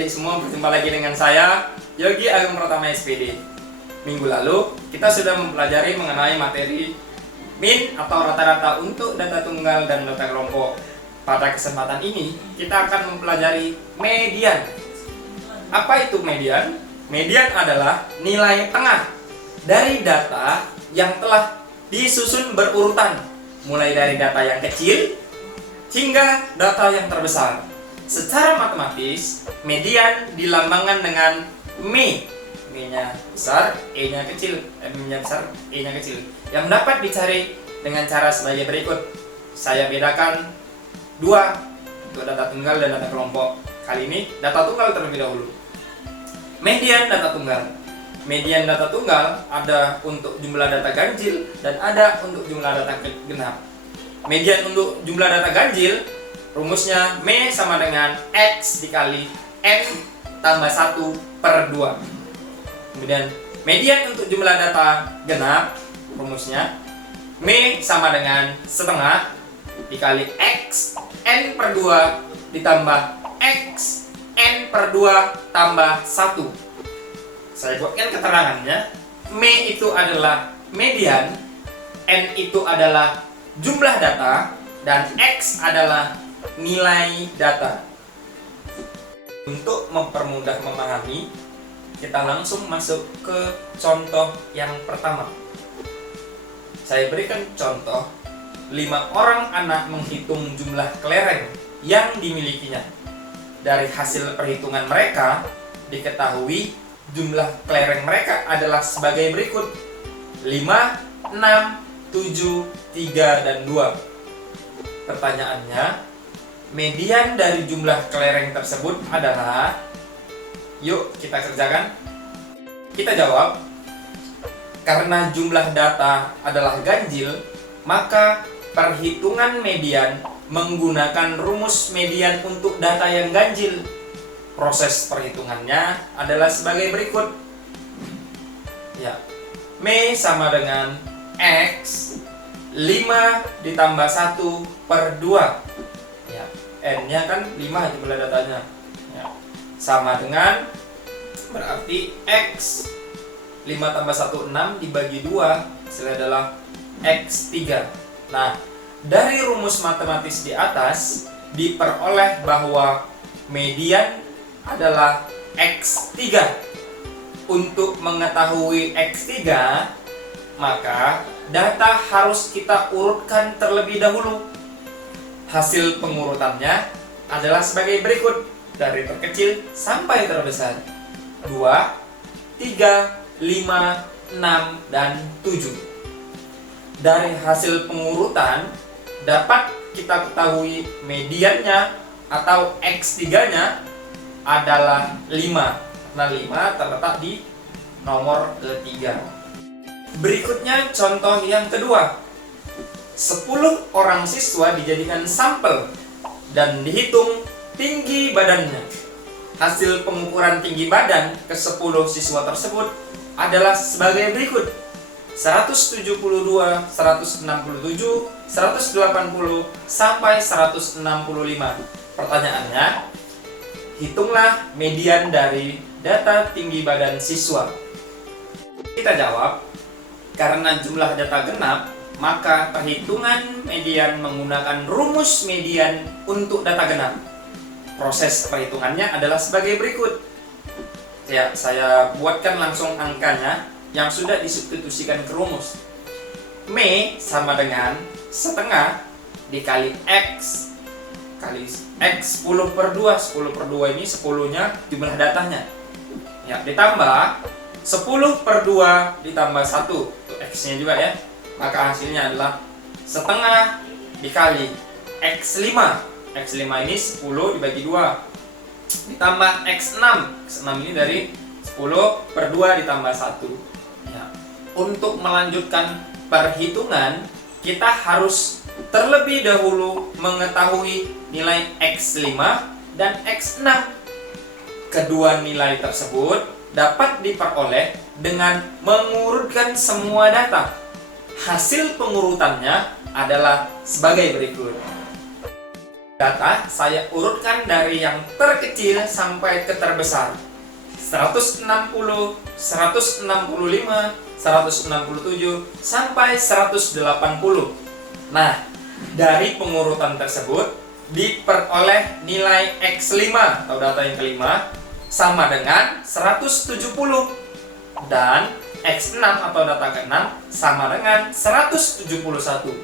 adik-adik semua, berjumpa lagi dengan saya Yogi Agung Pratama SPD. Minggu lalu kita sudah mempelajari mengenai materi min atau rata-rata untuk data tunggal dan data kelompok. Pada kesempatan ini kita akan mempelajari median. Apa itu median? Median adalah nilai tengah dari data yang telah disusun berurutan, mulai dari data yang kecil hingga data yang terbesar. Secara matematis, median dilambangkan dengan M. M-nya besar, E-nya kecil, M-nya besar, E-nya kecil, yang dapat dicari dengan cara sebagai berikut. Saya bedakan dua untuk data tunggal dan data kelompok. Kali ini data tunggal terlebih dahulu. Median data tunggal. Median data tunggal ada untuk jumlah data ganjil dan ada untuk jumlah data genap. Median untuk jumlah data ganjil, rumusnya M sama dengan X dikali N tambah 1/2. Kemudian median untuk jumlah data genap, rumusnya M sama dengan setengah dikali X N/2 ditambah X N/2 tambah 1. Saya buatkan keterangannya. M itu adalah median, N itu adalah jumlah data, dan X adalah nilai data. Untuk mempermudah memahami, kita langsung masuk ke contoh yang pertama. Saya berikan contoh 5 orang anak menghitung jumlah kelereng yang dimilikinya. Dari hasil perhitungan mereka diketahui jumlah kelereng mereka adalah sebagai berikut: 5, 6, 7, 3, dan 2. Pertanyaannya, median dari jumlah kelereng tersebut adalah, yuk kita kerjakan. Kita jawab, karena jumlah data adalah ganjil, maka perhitungan median menggunakan rumus median untuk data yang ganjil. Proses perhitungannya adalah sebagai berikut. Ya, M sama dengan X 5 ditambah 1/2. Ya, N-nya kan 5 jumlah datanya. Ya, sama dengan berarti X 5 tambah 1 6 dibagi 2 hasilnya adalah X3. Nah, dari rumus matematis di atas diperoleh bahwa median adalah X3. Untuk mengetahui X3, maka data harus kita urutkan terlebih dahulu. Hasil pengurutannya adalah sebagai berikut, dari terkecil sampai terbesar: 2, 3, 5, 6, dan 7. Dari hasil pengurutan dapat kita ketahui mediannya atau X3-nya adalah 5. Nah, 5 terletak di nomor ketiga. Berikutnya contoh yang kedua. 10 orang siswa dijadikan sampel dan dihitung tinggi badannya. Hasil pengukuran tinggi badan ke 10 siswa tersebut adalah sebagai berikut: 172, 167, 180, sampai 165. Pertanyaannya, hitunglah median dari data tinggi badan siswa. Kita jawab, karena jumlah data genap, maka perhitungan median menggunakan rumus median untuk data genap. Proses perhitungannya adalah sebagai berikut. Ya, saya buatkan langsung angkanya yang sudah disubstitusikan ke rumus. M sama dengan setengah dikali X kali X 10/2. 10/2 ini 10-nya jumlah datanya. Ya, ditambah 10/2 ditambah 1. Untuk X-nya juga ya. Maka hasilnya adalah setengah dikali X5. X5 ini 10 dibagi 2 ditambah X6. X6 ini dari 10/2 ditambah 1. Ya. Untuk melanjutkan perhitungan, kita harus terlebih dahulu mengetahui nilai X5 dan X6. Kedua nilai tersebut dapat diperoleh dengan mengurutkan semua data. Hasil pengurutannya adalah sebagai berikut. data saya urutkan dari yang terkecil sampai ke terbesar. 160, 165, 167 sampai 180. Nah, dari pengurutan tersebut diperoleh nilai X5 atau data yang kelima sama dengan 170 dan X6 atau data ke-6 sama dengan 171.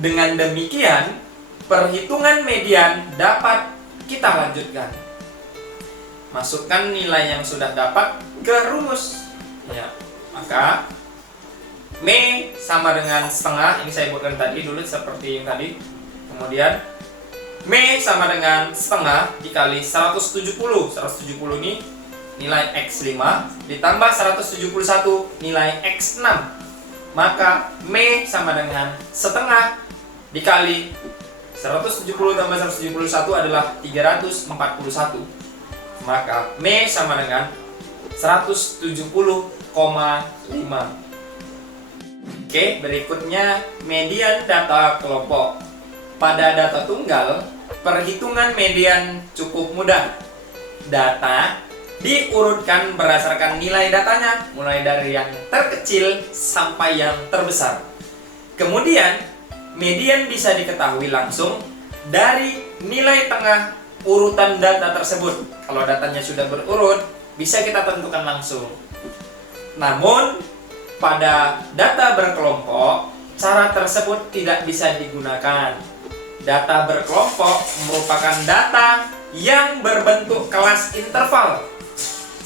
Dengan demikian, perhitungan median dapat kita lanjutkan. Masukkan nilai yang sudah dapat ke rumus. Ya, maka M sama dengan setengah. Ini saya buatkan tadi dulu seperti yang tadi. Kemudian M sama dengan setengah dikali 170. 170 ini nilai X5 ditambah 171 nilai X6. Maka M sama dengan setengah dikali 170 tambah 171 adalah 341. Maka M sama dengan 170,5. Oke, berikutnya median data kelompok. Pada data tunggal, perhitungan median cukup mudah. Data diurutkan berdasarkan nilai datanya, mulai dari yang terkecil sampai yang terbesar. Kemudian, median bisa diketahui langsung dari nilai tengah urutan data tersebut. Kalau datanya sudah berurut, bisa kita tentukan langsung. Namun, pada data berkelompok, cara tersebut tidak bisa digunakan. Data berkelompok merupakan data yang berbentuk kelas interval,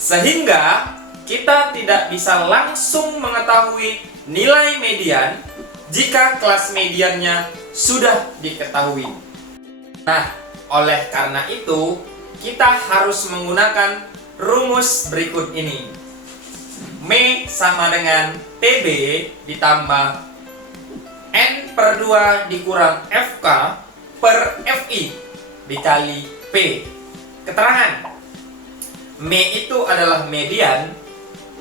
sehingga kita tidak bisa langsung mengetahui nilai median jika kelas mediannya sudah diketahui. Nah, oleh karena itu, kita harus menggunakan rumus berikut ini. M sama dengan TB ditambah N per 2 dikurang FK per FI dikali P. Keterangan: M itu adalah median,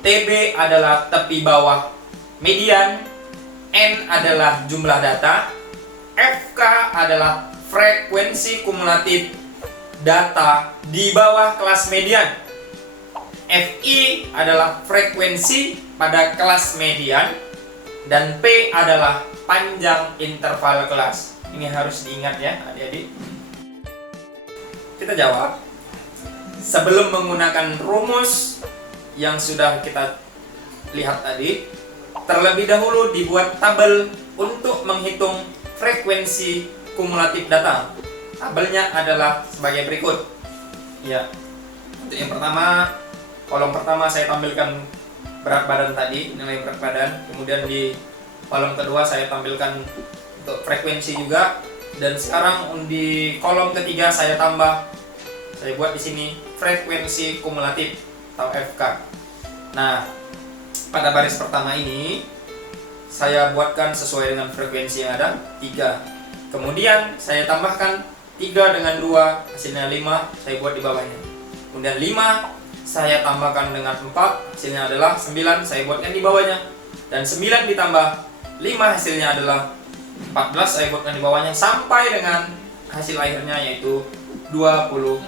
TB adalah tepi bawah median, N adalah jumlah data, FK adalah frekuensi kumulatif data di bawah kelas median, FI adalah frekuensi pada kelas median, dan P adalah panjang interval kelas. Ini harus diingat ya adik-adik. Kita jawab. Sebelum menggunakan rumus yang sudah kita lihat tadi, terlebih dahulu dibuat tabel untuk menghitung frekuensi kumulatif data. Tabelnya adalah sebagai berikut. Ya. Untuk yang pertama, kolom pertama saya tampilkan berat badan tadi, nilai berat badan. Kemudian di kolom kedua saya tampilkan untuk frekuensi juga. Dan sekarang di kolom ketiga saya buat di sini frekuensi kumulatif atau FK. Nah, pada baris pertama ini saya buatkan sesuai dengan frekuensi yang ada 3. Kemudian saya tambahkan 3 dengan 2 hasilnya 5, saya buat di bawahnya. Kemudian 5 saya tambahkan dengan 4, hasilnya adalah 9, saya buatkan di bawahnya. Dan 9 ditambah 5 hasilnya adalah 14, saya buatkan di bawahnya sampai dengan hasil akhirnya yaitu 26.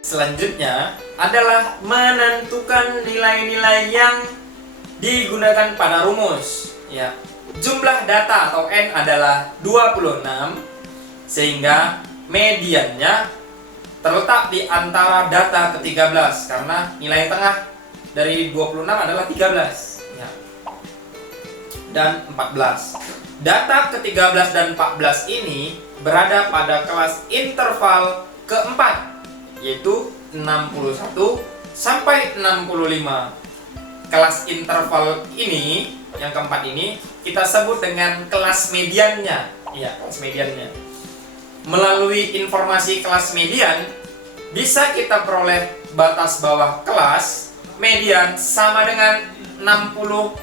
Selanjutnya adalah menentukan nilai-nilai yang digunakan pada rumus. Ya, jumlah data atau N adalah 26, sehingga mediannya terletak di antara data ke-13 karena nilai tengah dari 26 adalah 13 ya, dan 14. Data ke-13 dan 14 ini berada pada kelas interval keempat, yaitu 61 sampai 65. Kelas interval ini, yang keempat ini, kita sebut dengan kelas mediannya. Ya, kelas mediannya. Melalui informasi kelas median, bisa kita peroleh batas bawah kelas median sama dengan 60,5,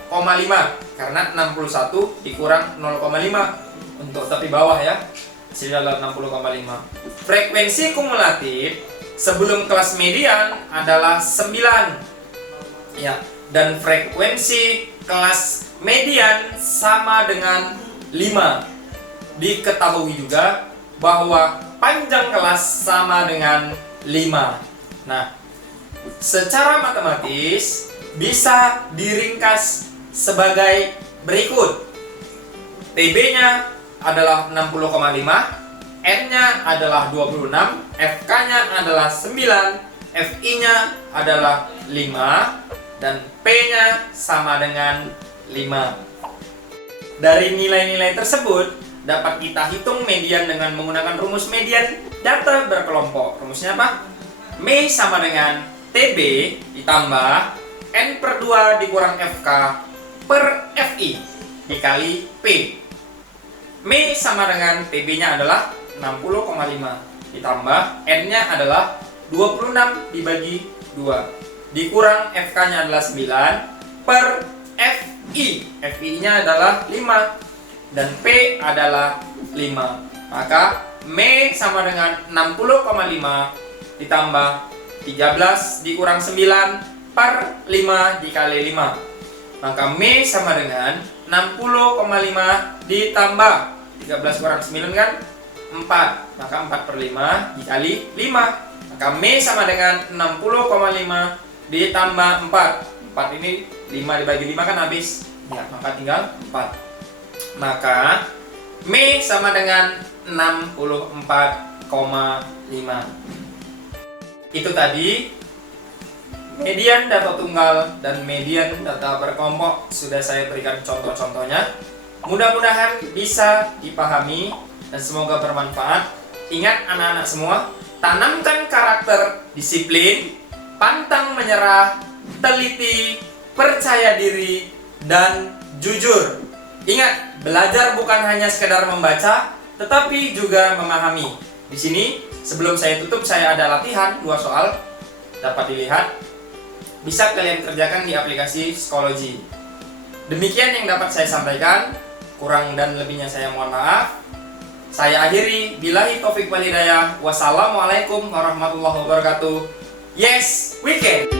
karena 61 dikurang 0,5 untuk tepi bawah ya, hasilnya adalah 60,5. Frekuensi kumulatif sebelum kelas median adalah 9 ya, dan frekuensi kelas median sama dengan 5. diketahui juga bahwa panjang kelas sama dengan 5. Nah, secara matematis bisa diringkas sebagai berikut. TB-nya adalah 60,5, N-nya adalah 26, FK-nya adalah 9, FI-nya adalah 5, dan P-nya sama dengan 5. Dari nilai-nilai tersebut dapat kita hitung median dengan menggunakan rumus median data berkelompok. Rumusnya apa? M sama dengan TB ditambah N/2 dikurang FK per FI dikali P. M sama dengan TB-nya adalah 60,5 ditambah N-nya adalah 26 dibagi 2 dikurang FK-nya adalah 9 per FI. FI-nya adalah 5 dan P adalah 5. Maka M sama dengan 60,5 ditambah 13 dikurang 9 per 5 dikali 5. Maka M sama dengan 60,5 ditambah 13 kurang 9 kan 4. Maka 4 per 5 dikali 5. Maka M sama dengan 60,5 ditambah 4. 4 ini 5 dibagi 5 kan habis. Ya, maka tinggal 4. Maka M sama dengan 64,5. Itu tadi median data tunggal dan median data berkelompok sudah saya berikan contoh-contohnya. Mudah-mudahan bisa dipahami dan semoga bermanfaat. Ingat anak-anak semua, tanamkan karakter disiplin, pantang menyerah, teliti, percaya diri, dan jujur. Ingat, belajar bukan hanya sekedar membaca, tetapi juga memahami. Di sini, sebelum saya tutup, saya ada latihan 2 soal. Dapat dilihat. Bisa kalian kerjakan di aplikasi Psikologi. Demikian yang dapat saya sampaikan. Kurang dan lebihnya saya mohon maaf. Saya akhiri. Billahi taufik wal hidayah. Wassalamualaikum warahmatullahi wabarakatuh. Yes, we can!